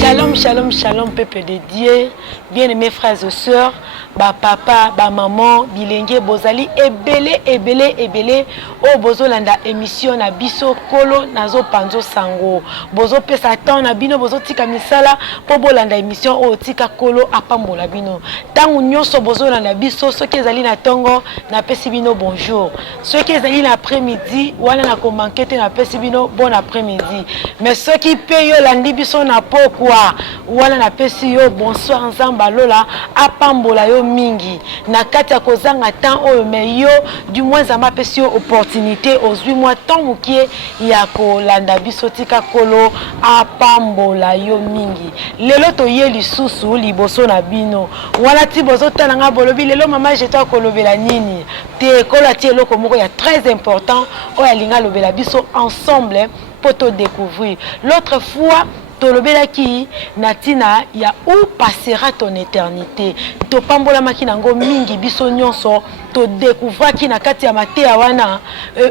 Shalom, shalom, shalom, peuple de Dieu, bien-aimés frères et sœurs, ba papa, ba maman, bilenge, bozali, ebele, o bozo landa émission na biso kolo nazo panzo sango, bozo pesa temps na bino, bozo tika misala, po bolanda émission o tika kolo apambola bino. Tangu nyonso bozo landa biso, ceux qui ezali na tongo, na pesi bino bonjour. Ceux qui ezali na après-midi, wana na komankete na pesi bino bon après-midi. Mais ceux qui payent landi biso na pokwa, wana na pesi yo bonsoir nzamba lola apambola yo mingi na kati ya kozanga temps oyo me yo du moins zamba pesi yo opportunité ozwi mwa temps mukie ya kolanda biso tika kolo apambola yo mingi lelo toye lisusu liboso na bino wana ti bozo tala nga bolobi lelo mama jeta kolobela nini te kola ti eloko moko ya très important oyo alinga lobela biso ensemble pour te découvrir l'autre fois tolobela ki natina ya où passera ton éternité to pambola makina ngo mingi biso nyonso to découvrir ki na kati ya mateya wana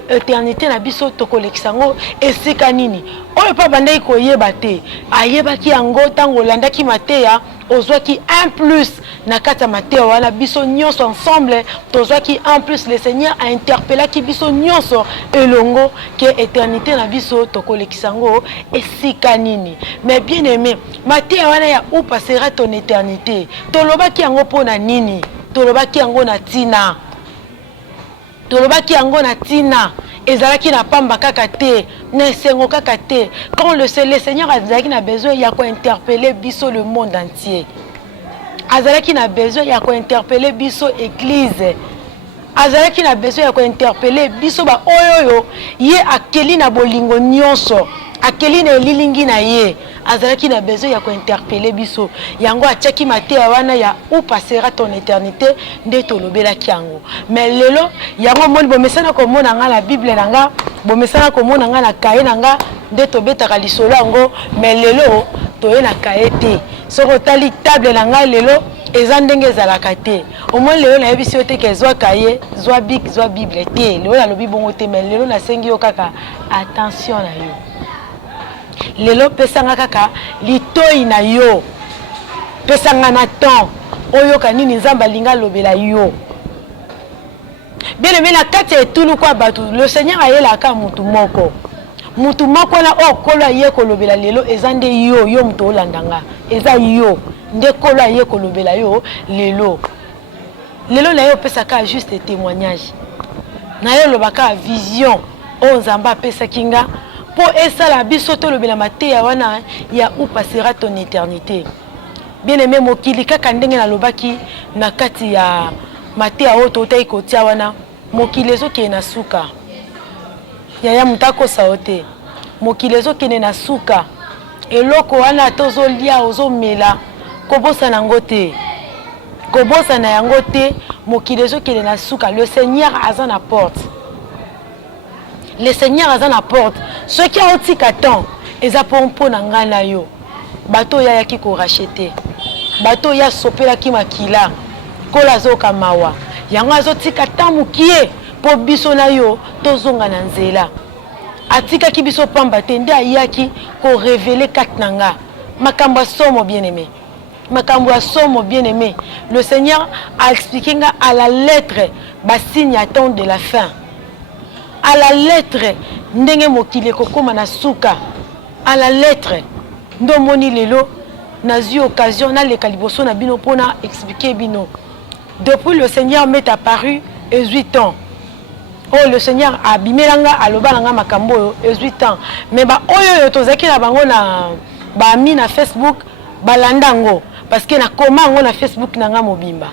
éternité na biso to kolekisa ngo esika nini oyo pa bandai koyeba te ayeba ki yango tango landa ki mateya ozwa ki un plus na kati ya mateya wana biso nyonso ensemble tozwa ki un plus le Seigneur a interpellé ki biso nyonso elongo ke éternité na biso to kolekisa ngo esika nini. Mais bien aimé, mateya wana ya où passera ton éternité toloba ki yango pona nini toloba ki yango na tina tolobaki yango na tina ezalaki na pamba kaka te na sengo kaka te quand le Seigneur azalaki na besoin ya ko interpeller biso le monde entier azalaki na besoin ya ko interpeller biso église azalaki na besoin ya ko interpeller biso ba oyoyo ye akeli na bolingo nyonso akeli na lilingi na ye azalaki na besoin ya ko interpeller biso yango atiaki mateya wana ya où passera ton éternité nde tolobelaki yango mais lelo yango moni bomesana komona nga na bible na nga bomesana komona nga na kaye na nga nde tobetaka lisolo yango mais lelo toye na kaye te soko otali table na nga lelo eza ndenge ezalaka te omoi lelo nayebisi yo te ke zwa kaye zwa bik zwa bible te lelo nalobi bongo te mais lelo nasengi yo kaka attention na yo lelo pesanga kaka litoi na yo pesanga na temps oyo kanini nzamba linga lobela yo bien aimé na kati ya etulu kwa batu le Seigneur ayelaka mutu moko na okolo aye kolobela lelo eza nde yo mutu olandanga eza yo nde kolo aye kolobela yo lelo na yo pesaka juste témoignage na yo lobaka vision o nzamba pesa kinga po esala biso tolobela mateya wana ya où passera ton éternité. Bien aimé mokili kaka ndenge na lobaki na kati ya mateya oyo totai kotia wana mokili ezokende na suka yaya mutako saote mokili ezokende na suka eloko wana tozolia ozomela kobosa nango te kobosa na yango te mokili ezokende na suka le Seigneur aza na porte. Le Seigneur aza na porte. Ceux qui ont tika temps, eza pompo na ngana yo. Bato ya yaki ko racheter. Bato ya sopela ki makila. Kola zoka mawa. Yango azo tika temps mukie po biso na yo tozonga na nzela. Atika ki biso pamba tende ayaki ko révéler katnanga. Makambo somo bien-aimé. Makambo somo bien-aimé. Le Seigneur a expliqué à la lettre ba signe attend de la fin. À la lettre ndenge mokile kokoma na suka à la lettre ndo moni lelo nazi occasion na leka liboso na bino pona expliquer bino depuis le Seigneur m'est apparu 18 ans oh le Seigneur a bimelanga alobalanga makambo 18 ans mais ba oyo tozaki na bango na ba mi na Facebook balandango parce que na koma ngo na Facebook nanga mobimba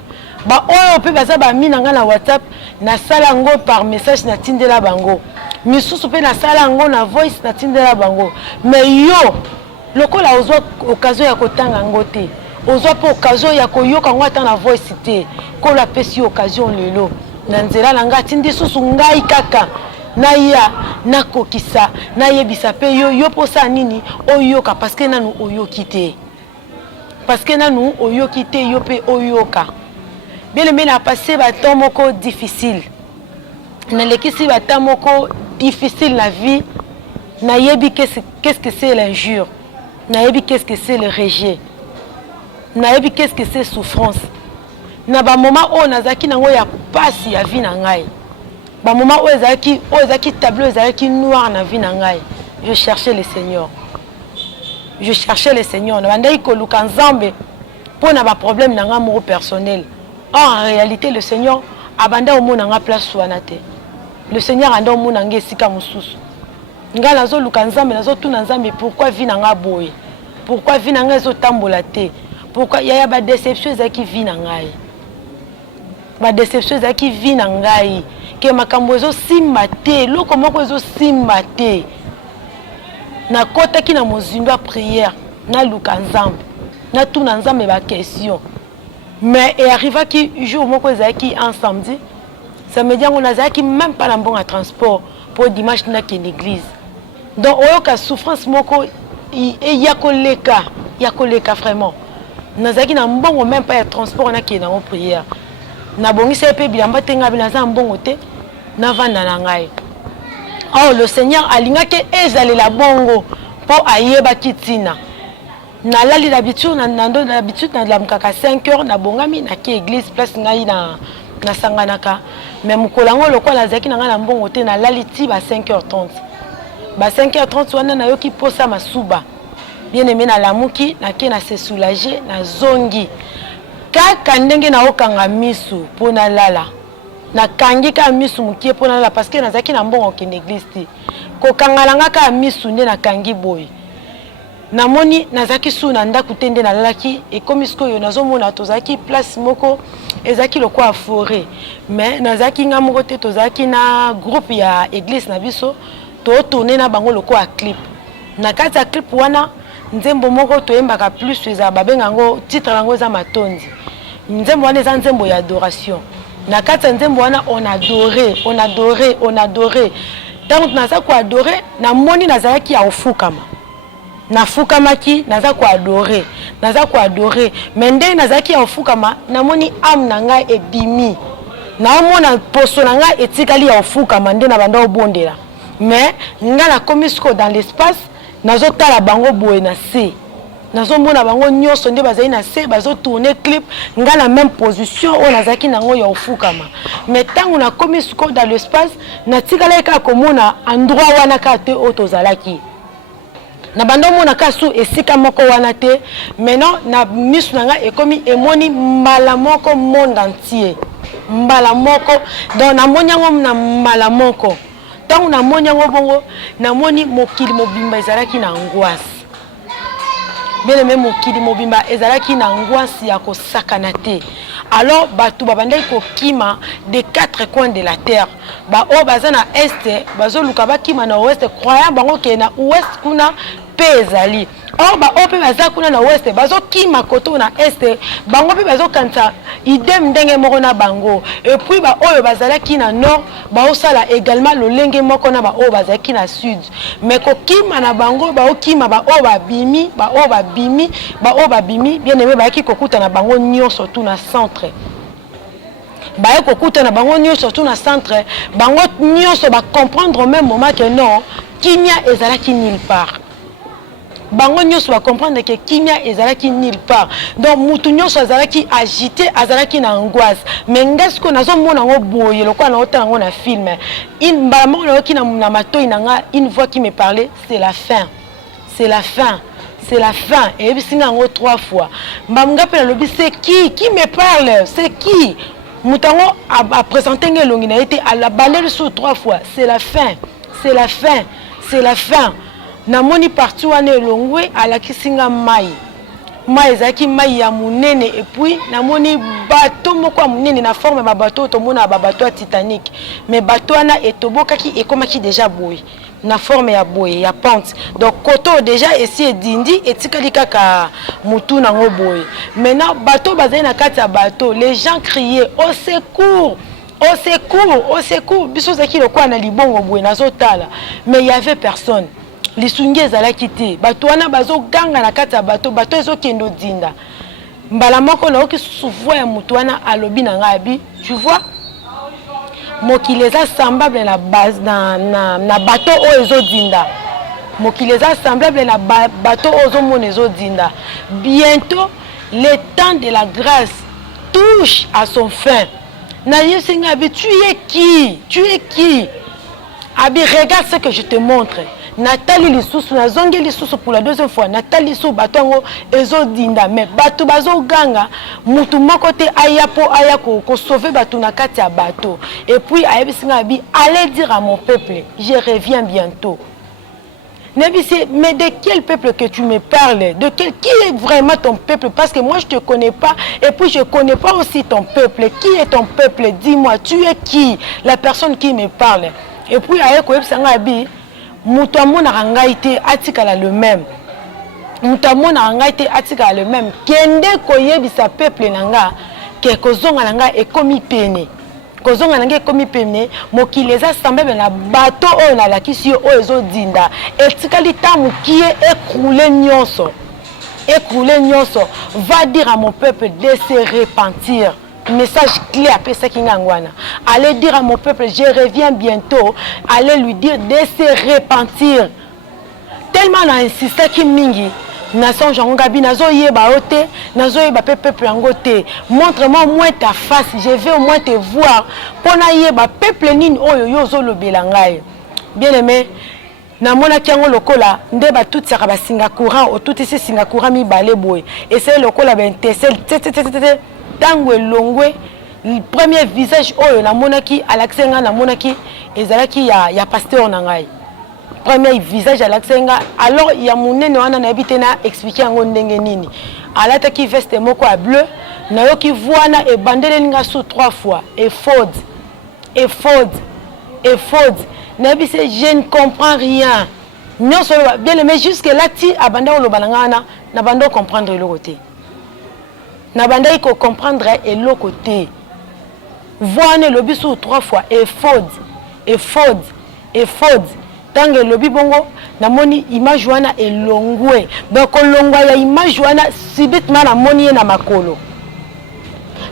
ba oyo pe baza ba mi nanga na WhatsApp na sala ngo par message na tindela bango misusu pe na sala ngo na voice na tindela bango mais yo lokola ozwa occasion ya kotanga ngo te ozwa pe occasion ya koyoka ngo ata na voice te kola pesi occasion lelo na nzela na nga tindi susu ngai kaka na ya na kokisa na yebisa pe yo posa nini oyoka parce que nanu oyoki te parce que nanu oyoki te yo pe oyoka. Bien aimé, na passé ba moko difficile. Na lekisi ba moko difficile la vie nayebi qu'est-ce que c'est l'injure, nayebi qu'est-ce que c'est le rejet, nayebi qu'est-ce que c'est souffrance. Na ba moment o nazaki nango ya pasi ya vie na ngai. Ba moment o ezaki tableau ezaki noir na vie na ngai. Je cherchais le Seigneur. Je cherchais le Seigneur. Na bandai ko luka nzambe pour na ba problème na nga moko personnel. Or en réalité le Seigneur abanda o mona nga place wana te. Le Seigneur anda o mona nga esika mosusu. Nga nazo luka nzambe nazo tuna nzambe pourquoi vie na nga boye? Pourquoi vie na nga zo tambola te? Pourquoi yaya ba déception ezaki vie na ngai? Ba déception ezaki vie na ngai ke makambo ezo simba te, loko moko ezo simba te. Na kota ki na mozindo a prière, na luka nzambe, na tuna nzambe ba question. Mais et arriva ki jour moko ezaki un samedi, ça me dit on azaki même pas na bon à transport pour dimanche na ki l'église. Donc oyoka souffrance moko et ya koleka vraiment. Nazaki na mbongo même pas ya transport na ki na prière. Na bongisa pe bilamba tenga binaza mbongo te na vanda na ngai. Oh le Seigneur alingaki ezalela bongo po ayeba kitina. Na lali d'habitude na lamkaka 5 heures na bongami na ki église place ngai na sanganaka. Mais mukolango lokola nazaki na ngai na mbongo te na lali ti ba 5h30. Ba 5h30 wana na yoki posa masuba. Bien aimé na lamuki na ke na se soulager na zongi. Kaka ndenge na okanga misu pona lala na kangi ka misu mukie pona lala parce que nazaki na mbongo ke église ti ko kangalanga ka misu nde na kangi boy namoni nazaki su na ndako te nde na lalaki e komisko yo nazomona tozaki place moko ezaki lokwa forêt mais nazaki nga moko te tozaki na groupe ya église na biso to tourner na bango lokwa clip na kati ya clip wana nzembo moko toyembaka plus eza babenga ngo titre nango eza matondi. Nzembo wana eza nzembo ya adoration. Na kati nzembo wana on adoré. Donc naza ko adorer na moni nazalaki ya ofukama. Na fukamaki naza ko adorer. Mais ndenge nazalaki ya ofukama na moni âme na ngai ebimi. Na mona poso na ngai etikali ya ofukama nde na banda obondela. Mais nga na komisko dans l'espace nazo tala bango boye na se. Nazo mona bango nyonso nde bazali na se bazo tourner clip nga na même position o nazaki nango ya ofukama. Mais tango na komisko dans l'espace na tikala ka komona endroit wana ka te otozalaki. Na bando mona ka su esika moko wana te. Maintenant na misu nanga ekomi emoni mbala moko monde entier. Mbala moko donc na monyango na mbala moko. Tant na moni yango bongo na moni mokili mobimba ezalaki na angoisse. Bien aimé mokili mobimba ezalaki na angoisse ya kosakana te. Alors batu babandai ko kima des 4 coins de la terre. Ba o bazana est bazo luka ba kima na ouest croyant bango ke na ouest kuna pe ezali. Or ba o pe baza kuna na ouest bazo kima koto na est bango pe bazo kanta idem ndenge moko na bango. Et puis ba oyo bazalaki na nord ba osala également le lenge moko na ba o bazalaki na sud. Mais ko kima na bango ba o kima ba o ba bimi bien aimé ba ki kokuta na bango nyonso tout na centre. Ba kokuta na bango nyonso tout na centre bango nyonso ba comprendre au même moment que non kimia ezalaki nulle part. Bango nyonso va comprendre que kimia ezalaki nulle part. Donc mutu nyonso azalaki agité, azalaki na angoisse. Mais ngesko nazo mona ngo boye lokwa na otana ngo na film. In balamo loki na matoi nanga une voix qui me parlait, c'est la fin. C'est la fin. C'est la fin. Et bisinga ngo 3 fois. Mbamga pe lobi c'est qui me parle? C'est qui? Mutango a présenté ngelongi na été à la balade sur 3 fois. C'est la fin. C'est la fin. C'est la fin. Namoni partout ane longwe ala kisinga mai. Mai ezaki mai ya munene et puis namoni bateau moko munene na forme ba bateau to mona ba bateau Titanic. Mais bateau ana etobokaki ekomaki déjà boy. Na forme ya boy ya pente. Donc koto déjà esi dindi etikali kaka mutu na ngo boy. Maintenant bateau bazali na kati ya bateau, les gens criaient au secours. Au secours, au secours. Biso zaki lokwa na libongo boy nazotala. Mais il y avait personne. Lisungi ezalaki te bato wana bazo ganga na kati ya bato ezo kendo dinda mbala moko na oki souvoi ya mutu wana alobi na ngabi tu vois mokili eza semblable na base na bato o ezo dinda Mokileza semblable na bateau ozomonezo dinda. Bientôt, le temps de la grâce touche à son fin. Naye Senga, tu es qui? Tu es qui? Abi, regarde ce que je te montre. Nathalie Lissoussou, Nazongi Lissoussou pour la deuxième fois. Nathalie Lissoussou, Batongo, Ezo Dinda. Mais Bato Bazo Ganga, Moutou Mokote Ayapo Ayako, ko sauver Bato Nakati à Bato. Et puis, Ayebi Senga, Abi, allez dire à mon peuple, je reviens bientôt. Mais de quel peuple que tu me parles? Qui est vraiment ton peuple? Parce que moi je ne te connais pas et puis je ne connais pas aussi ton peuple. Qui est ton peuple? Dis-moi, tu es qui? La personne qui me parle. Et puis, Moutamon a rangaité atikala le même. Moutamon a rangaité atikala le même. Kende koyebi sa peuple nanga, ke kozonga nanga e komi pene. Kozonga nanga e komi pene, mokileza semblable na bateau o na lakisi o ezo dinda. Etikali tamu qui est écroulé nyonso. Écroulé nyonso. Va dire à mon peuple de se repentir. Message clé à Pesakingangwana. Allez dire à mon peuple, je reviens bientôt. Allez lui dire de se repentir. Tellement on a insisté qu'il mingi. Nation Jangabi, nazo yeba ote, nazo yeba peuple angote. Montre-moi au moins ta face, je vais au moins te voir. Pona yeba peuple nin oyo yozo lo belangai. Bien aimé, na mona kiango lokola ndeba tout saka ba Singacourant o tout ici Singacourant mi balé boy. Et c'est lokola ben tesel tango elongwe le premier visage oyo na monaki alaksenga na monaki ezalaki ya pasteur na ngai. Premier visage alaksenga alors ya munene wana na habité na expliquer ngo ndenge nini. Alata ki veste moko à bleu na yo ki voana e bandele linga sous 3 fois et faute. Et faute. Et faute. Na bise je ne comprends rien. Non seulement bien mais jusque là ti abanda lo balangana na bando comprendre le côté. Nabanda il faut comprendre et l'autre côté. Voir le lobby sur 3 fois et faute et faute et faute. Tant que le lobby bongo, na moni image wana et longwe. Donc longwa ya image wana subitement na moni na makolo.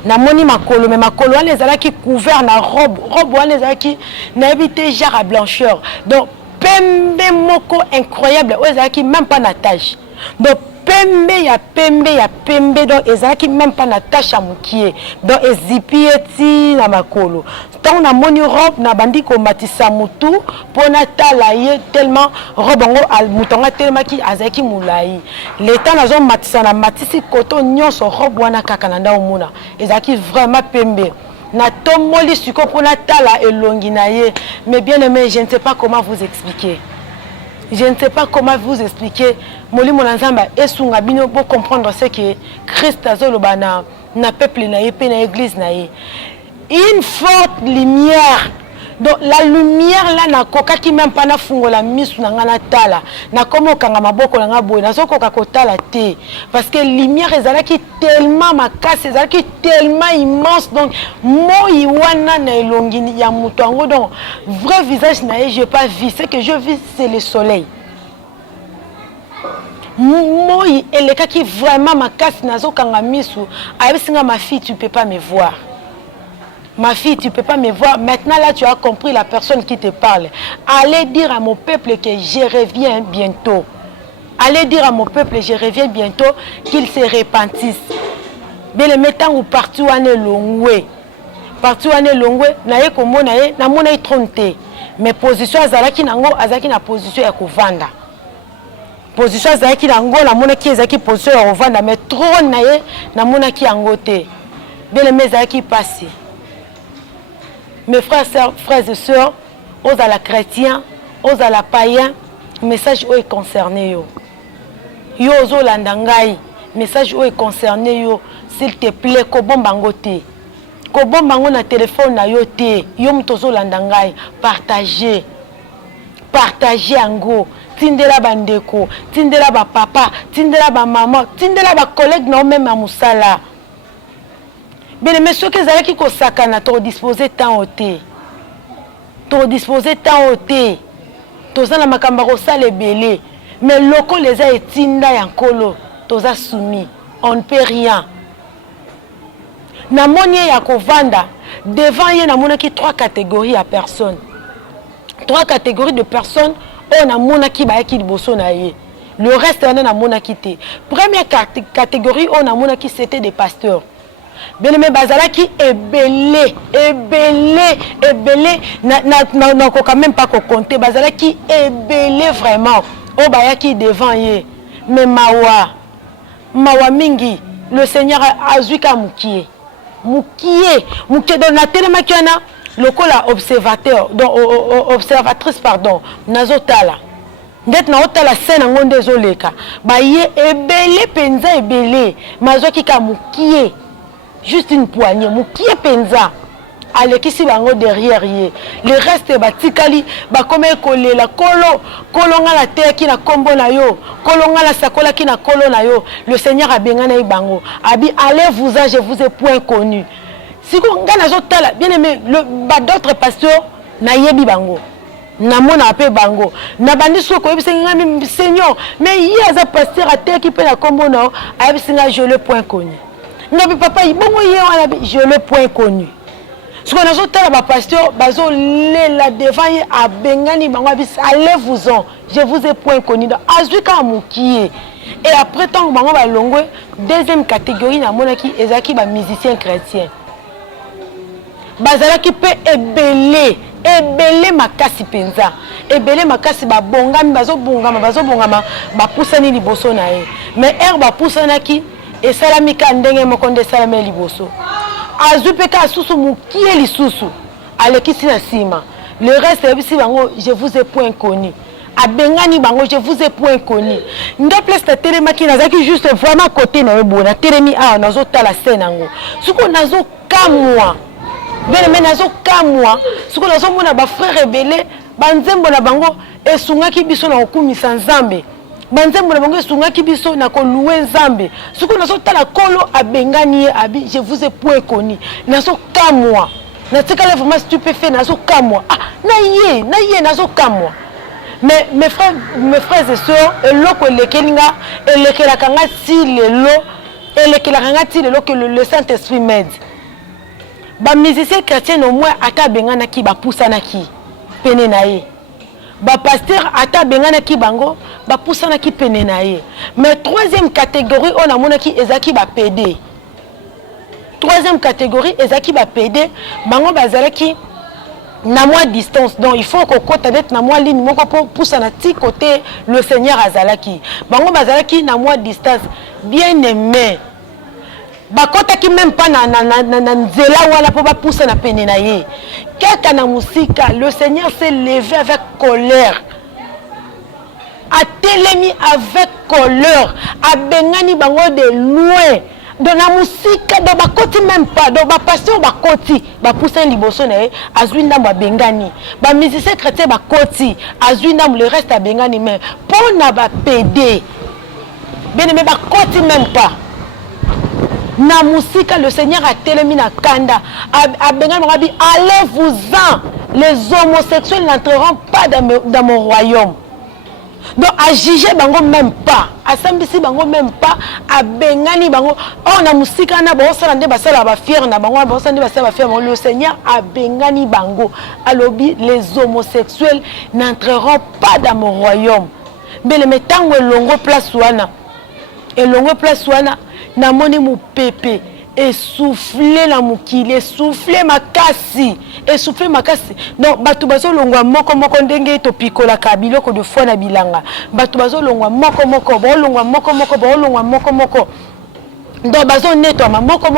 Na moni makolo mais makolo wana ezala ki couvert na robe wana ezala ki na habité genre à blancheur. Donc pembe moko incroyable, ezala ki même pas na tache. Donc pembe donc ezaki même pas na tâche à mukie donc ezipi eti na makolo tant na moni robe na bandi ko matisa mutu pona tala ye tellement robe ngo al mutonga tellement ki azaki mulai l'état nazo matisa na matisi koto nyonso robe wana kaka na ndao muna ezaki vraiment pembe na tomoli suko pona tala elongi na ye mais bien aimé je ne sais pas comment vous expliquer. Je ne sais pas comment vous expliquer. Moli monanzamba esunga bino pour comprendre ce que Christ azoloba na peuple na yepe na église na ye. Une forte lumière. Donc la lumière là na koka ki même pas na fungo la misu na ngana tala. Na komo kanga maboko na ngaboy na soko ka kotala te parce que lumière ezalaki tellement makasi ezalaki tellement immense donc moi wana na elongini ya mutu ango donc vrai visage na ye j'ai pas vu ce que je vis c'est le soleil. Moi eleka ki vraiment makasi nazo kanga misu ayebisinga ma fille tu peux pas me voir. Ma fille, tu ne peux pas me voir. Maintenant, là, tu as compris la personne qui te parle. Allez dire à mon peuple que je reviens bientôt. Allez dire à mon peuple, je reviens bientôt, qu'il se repentisse. Mais le mettant où partout on est longwe. Partout on est longwe, naye komo naye, na mona itronte. Mais position azalaki nango, azalaki na position ya kovanda. Position azalaki nango, na mona ki azalaki position ya kovanda. Mais trop naye, na mona ki angote. Bien le mais azalaki passé. Mes frères et sœurs, aux à la chrétien, aux à la païen, message où est concerné yo. Yo ozo landangai, message où est concerné yo. S'il te plaît, ko bombango te. Ko bombango na téléphone na yo te. Yo mtozo landangai, partagez. Partagez ango. Tindela bandeko, tindela ba papa, tindela ba maman, tindela ba collègue non même à musala. Bien, mais ce que vous avez qui consacrent, tu disposer temps au thé. Tu disposer temps au thé. Tu as la macambaro sale belé. Mais locaux les a etinda en colo. Tu as soumis. On ne peut rien. Na monie ya kovanda. Devant y a na qui 3 catégories à personnes. 3 catégories de personnes on a mona qui ba qui liboso na ye. Le reste on a mona qui té. Première catégorie on a mona qui c'était des pasteurs. Bien aimé bazala qui est belé na quand même pas compter bazala qui est belé vraiment. O baya qui devant ye. Mais mawa mingi le Seigneur a zuika mukie dans la télémakiana le kola observateur donc observatrice pardon nazotala ndet na otala scène ngonde zoleka ba ye ebele penza ebele mazoki ka mukie juste une poignée mukie penza alekisi bango derrière ye le reste batikali bakome kolela kolonga la terre ki na kombo na yo kolonga la sakola ki na kolo na yo le Seigneur a bengana bango abi allez vous je vous ai point connu si ko ngana zotala bien aimé d'autres pasteurs na yebi bango na mona pe bango na bandi soko yebisa ngami Seigneur mais il y a un pasteur à terre qui peut na kombo na abi singa je le point connu ngabi papa ibongo ye wana je le point connu. Ce qu'on a dit à la pasteur, bazo la devant à Bengani Bangwabis, allez-vous-en, je vous ai point connu. Azuka Moukié. Et après tant que Bangwa Longwe, deuxième catégorie, na monaki ezaki ba musicien chrétien. Bazala qui peut ébélé makasi penza. Ébélé makasi ba bongami bazo bongama ba poussani liboso na e. Mais ba poussana ki et salamika ndenge mokonde salame liboso. Azupeka susu mukie lisusu alekisi na sima le reste ebisi bango je vous ai point connu abengani bango je vous ai point connu ndo place ta telemaki nazaki juste vraiment côté na ebona telemi a nazo tala scène ngo suko nazo kamwa bele me nazo kamwa suko nazo mona ba frère rebelle banzembo na bango esungaki biso na okumisa nzambe banzembo na bango esungaki biso na koluwe nzambe suko nazo tala kolo abengani abi je vous ai point connu nazo kamwa na tikala vraiment stupéfait nazo kamwa ah na ye nazo kamwa mais mes frères et sœurs eloko lekelinga elekelaka nga ti lelo elekelaka nga ti lelo que le Saint-Esprit m'aide ba musicien chrétien au moins ata bengana ki ba pusana ki pene na ye ba pasteur ata bengana ki bango ba pusana ki pene na ye mais troisième catégorie on a mona ki ezaki ba PD troisième catégorie ezaki ba PD bango bazala ki na moi distance donc il faut que côté d'être na moi ligne moko pour pusana ti côté le Seigneur azalaki bango bazala ki na moi distance bien aimé bakota ki même pas na nzela wala po ba pusana pene na ye kaka na musika le Seigneur s'est levé avec colère a telemi avec colère a bengani bango de loin dans la musique dans bakoti même pas dans ba pasteur bakoti ba poussa liboso na azwi ndambo bengani ba musicien chrétien bakoti azwi ndambo le reste a bengani mais pour na ba PD bien mais bakoti même pas na musique le Seigneur a telemi na kanda a bengani rabi allez-vous-en les homosexuels n'entreront pas dans mon royaume. Donc à juger bango même pas, à sambisi bango même pas, à bengani bango. On a musika na ba osala nde basala ba fier na bango ba osala nde basala ba fier. Le Seigneur a bengani bango. Alobi les homosexuels n'entreront pas dans mon royaume. Mais le metango longo place wana. Et longo place wana na moni mu pepe. Essouffler la mukile, essouffler makasi, essouffler makasi. Donc batu bazo longwa moko ndenge to pikola kabilo ko de fois na bilanga. Batu bazo longwa moko bo longwa moko. Donc bazo netwa moko.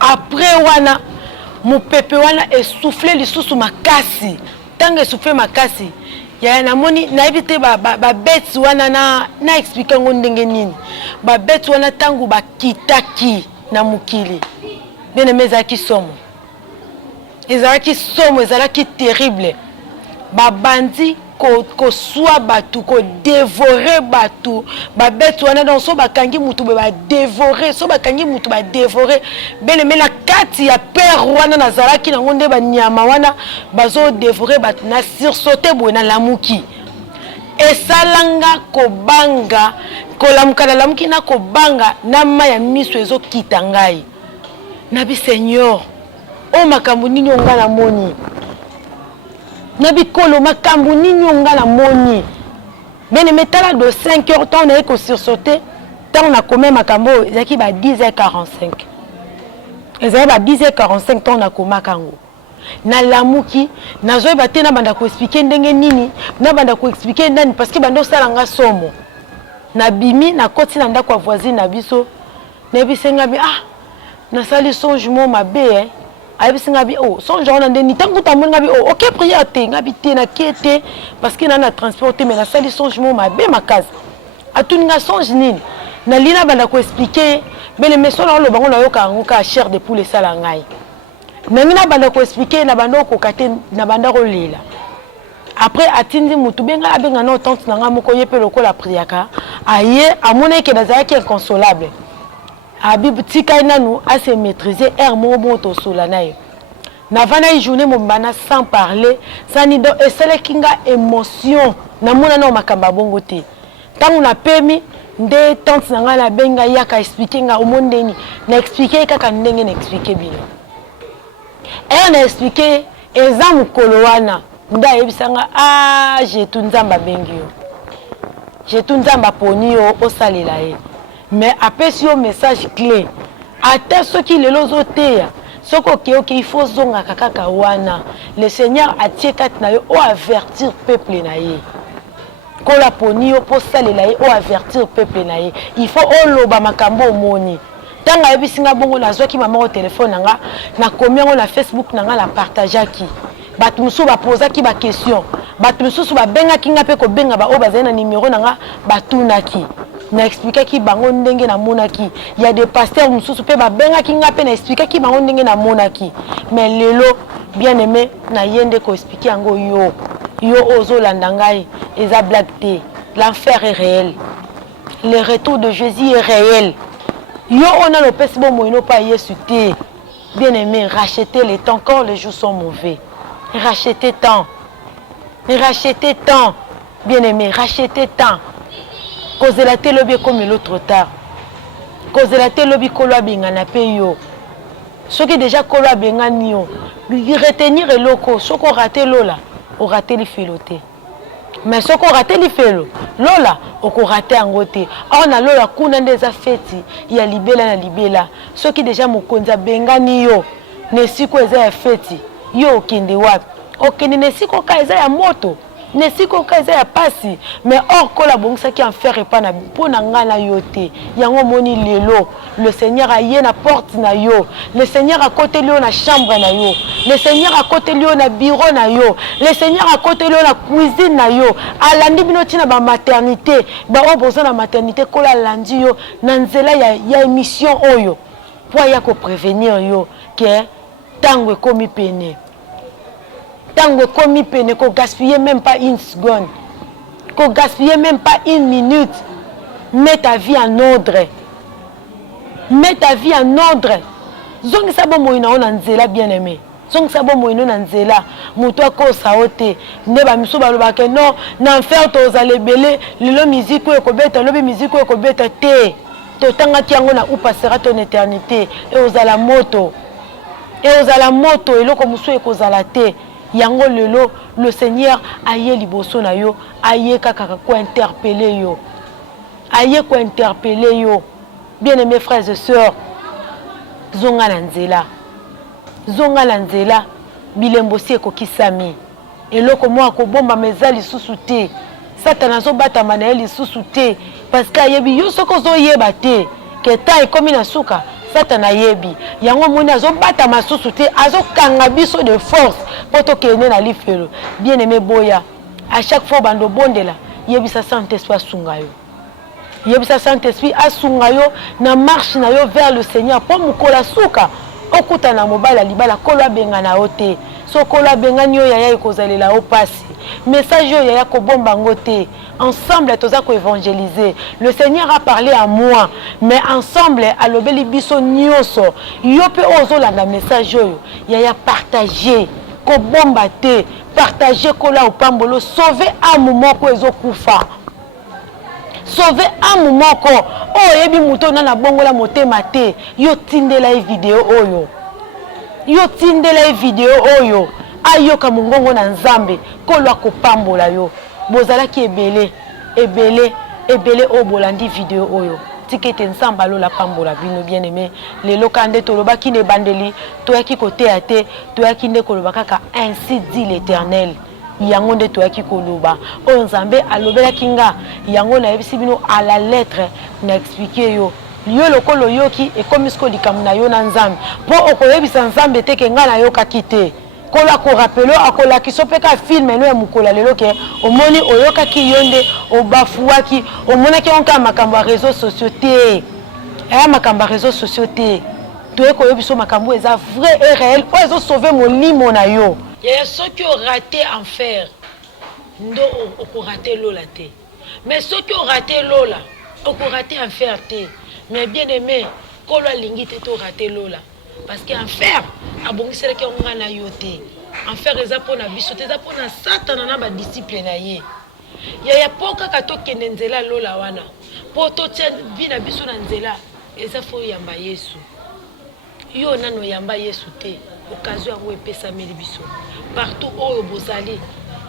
Après wana mu pepe wana essouffler lisusu makasi. Tanga essouffler makasi. Ya na moni na éviter ba bête wana na expliquer ndenge nini ba bête wana tangu ba kitaki na mukili bien aimé ezaki somo ezalaki terrible ba bandi ko soit batu ko dévorer batu ba bête wana donc so bakangi mutu ba dévorer so bakangi mutu ba dévorer bien aimé la kati ya père wana nazalaki na ngonde ba nyama wana bazo dévorer batu na sursauter bona lamuki esalanga kobanga kolamuka na lamuki na kobanga na maya miso ezokita ngai na bi Seigneur o makambo nini onga na moni nabi kolo makambu nini nga na moni bene metala de 5 heures temps na ko sursauter tant on a commis makambo ezaki ba 10h45 ezaki ba 10h45 temps na koma kango na lamuki nazo ba te na banda ko expliquer ndenge nini na banda ko expliquer ndani parce que bando salanga somo na bimi na koti na ndako voisine na biso na bisenga bi na sali sonjement mabe abisinga bi sonjement na ndeni tangu tamonga bi OK prière te ngabi te na kete parce que na transporter mais na sali sonjement mabe makaza atuninga songe nini na lina banda ko expliquer bele mesolo lo bango na yoka ngoka chair de poulet sala ngai nangina banda ko expliquer na banda ko kate na banda ko lela après atindi mutu benga abenga na tante nanga moko yepe lokola priaka aye amona ke nazaya ki inconsolable Habib tika nanu a se maîtriser mo to solana ye na vana y journée mon bana sans parler ça ni do esele kinga émotion na mona na makamba bongo te tant on a permis nde tante nanga la benga yaka expliquer nga omondeni na expliquer kaka ndenge na expliquer bien na expliquer exam kolowana nda yebisanga j'ai tout nzamba bengio j'ai tout nzamba poni yo osalela ye mais après si un message clé ata soki lelo zoteya soko ke il faut zonga kaka wana le Seigneur a tieka na yo o avertir peuple na ye ko la poni yo po salela ye o avertir peuple na ye il faut oloba makambo moni tanga yebisinga bongo na zoki mama au téléphone nanga na combien na Facebook nanga la partageaki batu musu ba posaki ba question batu musu ba benga kinga pe ko benga ba o bazana numéro nanga batunaki na expliquer ki bango ndenge na monaki il y a des pasteurs mususu pe ba benga kinga pe na expliquer ki bango ndenge na monaki mais lelo bien aimé na yende ko expliquer ngo yo ozo landangai eza blague te l'enfer est réel le retour de Jésus est réel yo on a le pesbo moino pas yesu te bien aimé racheter le temps quand les jours sont mauvais racheter temps bien aimé racheter temps cause la télé comme l'autre tard cause la télé kolo binga na pe yo ce qui déjà kolo binga nio retenir eloko soko rater lola o rater li filoté mais soko rater li felo lola o ko rater angote on a lola kuna ndeza feti ya libela na libela ce qui déjà mokonza benga nio ne siko eza ya feti yo okende wapi okende ne siko ka eza ya moto nesiko kaza ya pasi mais or ko la bongisa ki en faire pas na pona ngana yote yango moni lelo le Seigneur a yé na porte na yo le Seigneur a côté lio na chambre na yo le Seigneur a côté lio na bureau na yo le Seigneur a côté lio na cuisine na yo alandi bino tina ba maternité ba o besoin na maternité ko la landi yo na nzela ya émission oyo pour ya ko prévenir yo que tango komi pene tango komi pene ko gaspiller même pas une seconde ko gaspiller même pas une minute mets ta vie en ordre zongi sabo moina ona nzela bien aimé zongi sabo moina na nzela muto ko saote nde ba miso ba lobaka non na faire to zalebele lelo musique ko ekobeta lobi musique ko ekobeta te to tanga kiango na upasera ton éternité et ozala moto eloko muso ekozala te yango lelo le Seigneur aye liboso na yo aye kaka ko interpeller yo bien aimés frères et sœurs zonga na nzela bilembo si ekokisami eloko mwa ko bomba mezali susu te satana zo bata mana lisusu te parce que ayebi yo soko zo yeba te ke ta ekomi na suka Satana yebi yango moni azo bata masusu te azo kanga biso de force poto kene na lifelo bien aimé boya à chaque fois bando bondela yebisa Saint-Esprit asungayo asungayo na marche na yo vers le Seigneur pour mukola suka okuta na mobala libala kolwa benga na ote so kolwa benga nyo yaya ikozalela opasi message yo yaya ko bomba ngote. Ensemble, tous à évangéliser. Le Seigneur a parlé à moi, mais ensemble, à l'obéli biso nyoso, yope ozo la message yo, yaya partager, ko bombate, partager ko la opambolo, sauver un moment ko ezo kufa. Sauver un moment ko, oh yebi muto na bongo la motema te, yo tindela vidéo oyo. Yo tindela vidéo oyo. ayoka mongongo na nzambe kolo akopambola yo bozalaki ebele o bolandi video oyo tikete nzamba lola pambola bino bien aimé lelo kande tolobaki ne bandeli toyaki koteya te toyaki nde koloba kaka ainsi dit l'Éternel yango nde toyaki koloba oyo nzambe alobelaki nga yango nayebisi bino à la lettre na expliquer yo lokolo yoki ekomi siko likambo na yo na nzambe mpo okoyebisa nzambe te ke nga nayokaki te kola ko rappelo akolakisa mpe ka filme no ya mokola lelo ke omoni oyokaki yo nde obafuwaki omonaki onka makambo ya réseaux sociaux te eya makambo ya réseaux sociaux te toye koyebiso makambo eza vrai et réel oyo ezosauve molimo na yo yaya soki orate enfer ndo okorate lola te mais soki orate lola okorate enfer te mais bien aimé kolo alingi te torate lola parce que enfer abongiselaki onga na yo te enfer eza mpona biso te eza mpona satana na badisciple na ye yaya mpo kaka tokende nzela lola wana mpo totia vi na biso na nzela eza fo oyamba yesu yo nano oyamba yesu te okazo yango epesameli biso partout oyo bozali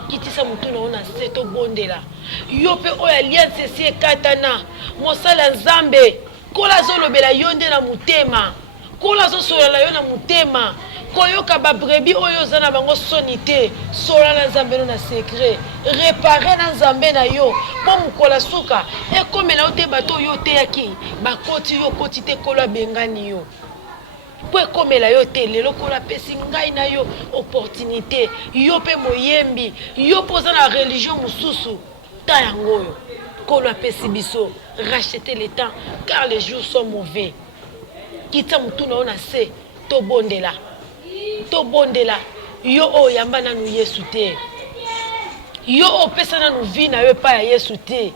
kitisa mutu na yo na se tobondela yo mpe oyo alliance esi ekatana mosala nzambe kola azolobela yo nde na motema kola azosolola yo na motema koyoka babrebi oyo oza na bango soni te sola na nzambe no na secret repare na nzambe na yo mpo mokola suka ekomela yo te bato oyo oteyaki bakoti yo okoti te kolo abengani yo mpo ekomela yo te lelo kolo apesi ngai na yo opportunité yo mpe moyembi yo mpo oza na religion mosusu ta yango oyo kolo apesi biso racheter le temps car les jours sont mauvais kita mutu na yo na se tobondela yo oyo yamba nanu yesu te yo opesa nanu vi na yo epai ya yesu te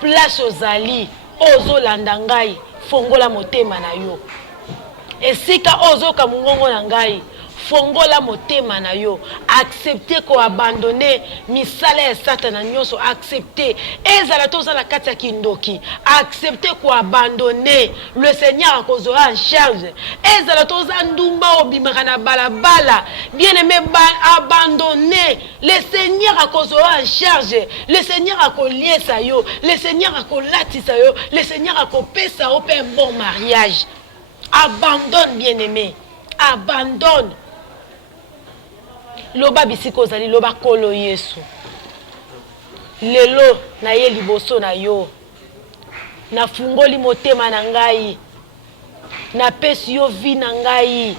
place ozali ozolanda ngai fongola motema na yo esika ozoka mongongo na ngai fongola motema na yo accepter ko abandonner misala ya satana nyonso accepter ezala to zala kati ya kindoki accepter ko abandonner le Seigneur akozwa en charge ezala to za ndumba obimaka na balabala bien aimé abandonner le Seigneur akozwa en charge le Seigneur akoliesa yo le Seigneur akolatisa yo le Seigneur akopesa yo un bon mariage abandonne bien aimé abandonne loba bisiko zali loba kolo yesu lelo na ye liboso na yo na fungoli motema na ngai na pesi yo vi na ngai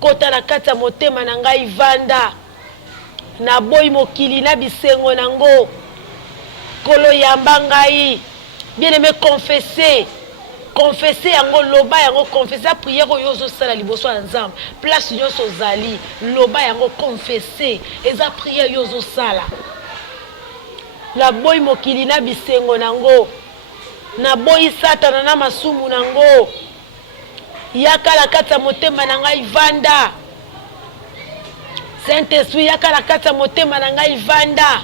kota na kati ya motema na ngai vanda na boyi mokili na bisengo nango kolo yamba ngai bien aimé confesser yango loba yango confesser prière oyo ozosala liboso ya nzambe place nyonso ozali loba yango confesser eza prière oyo ozosala na boyi mokili na bisengo nango na boyi satana na masumu nango yakala kati ya motema na ngai vanda Saint-Esprit yakala kati ya motema na ngai vanda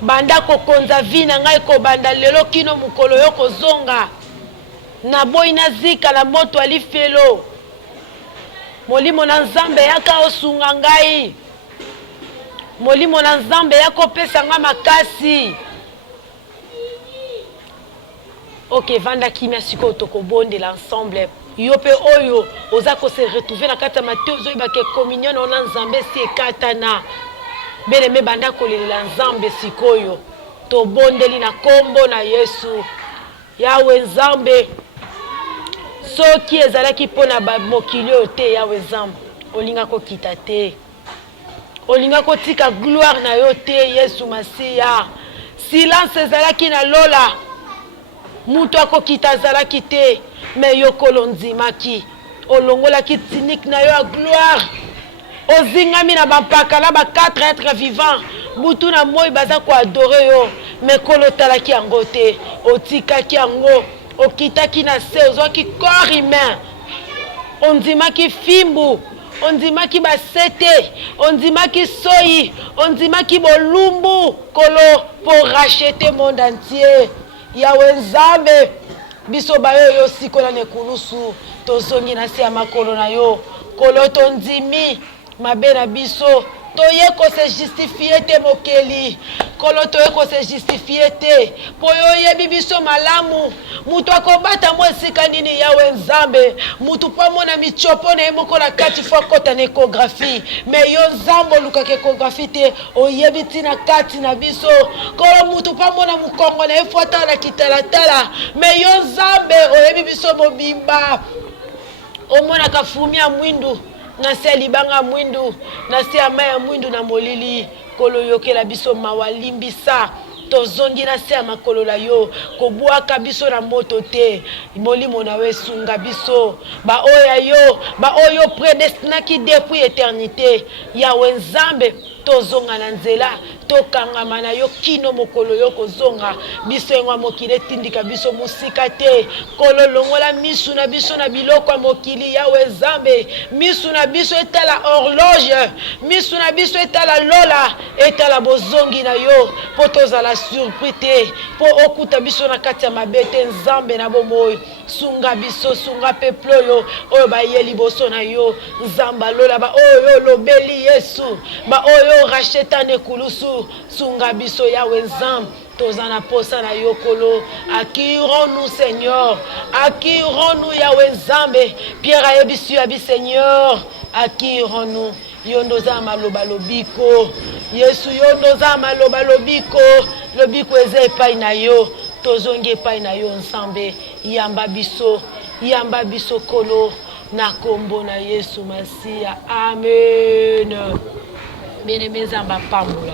banda kokonza vi na ngai kobanda lelo kino mukolo yo kozonga na boyi na zika na moto alifelo molimo na nzambe yaka osunga ngai molimo na nzambe yako pesa nga makasi ok vanda kimia siko tokobondela ensemble yo pe oyo oza ko se retrouver na kata Matthieu zo ibake communion na nzambe si ekatana bele me banda kolela nzambe sikoyo tobondeli na kombo na Yesu yawe nzambe soki ezalaki mpona mokili oyo te yawe nzambe olinga kokita te olinga kotika gloire na yo te Yesu Masiya silence ezalaki na lola mutu akokita azalaki te me yo kolo ndimaki olongolaki tinike na yo ya gloire ozingami na bampaka na ba 4 êtres vivants butu na moi baza koadore yo me kolo talaki yango te otikaki yango okitaki na se ozwaki corps humain ondimaki fimbu ondimaki basete ondimaki soyi ondimaki bolumbu kolo pour racheter monde entier yawe nzambe biso bayo yo sikola nekulusu tozongi na se ya makolo na yo kolo tondimi mabe na biso toye ko se justifier te mokeli kolo toye ko se justifier te po yo yebi biso malamu mutu akobata mo esika nini yawe nzambe mutu po mona michopo na ye moko na kati fo akota na ekographie me yo nzambe olukaka ekographie te oyebi ntina kati na biso kolo mutu po mona mokongo na ye fo atala na kitalatala me yo nzambe oyebi biso mobimba omonaka fumi ya mwindu na se libanga mwindu na se ama ya mwindu na molili kolo yokela biso mawa limbisa tozongi na se ya makolo la yo kobwaka biso na moto te molimo na we sunga biso ba oyo predestinaki depuis éternité yawe nzambe tozonga na nzela tokangama na yo kino mokolo yo kozonga biso engwa mokili etindika biso musika te kolo longola misu na biso na biloko ya mokili yawe nzambe misu na biso etala horloge misu na biso etala lola etala bozongi na yo po tozala surpris te po okuta biso na kati ya mabe te nzambe na bomoi sunga biso sunga peuple oyo baye liboso na yo nzamba lola ba oyo lobeli yesu ba oyo racheta nekulusu sunga biso yawe nzambe tozana posa na yokolo akirons-nous Seigneur akirons-nous yawe nzambe Pierre ayebisu ya bi Seigneur akirons-nous yondo za maloba lobiko yesu yondo za maloba lobiko eza epai na yo tozongi epai na yo nzambe yamba biso kolo na kombo na Yesu Masia amen. Bien-aimés nzamba pambola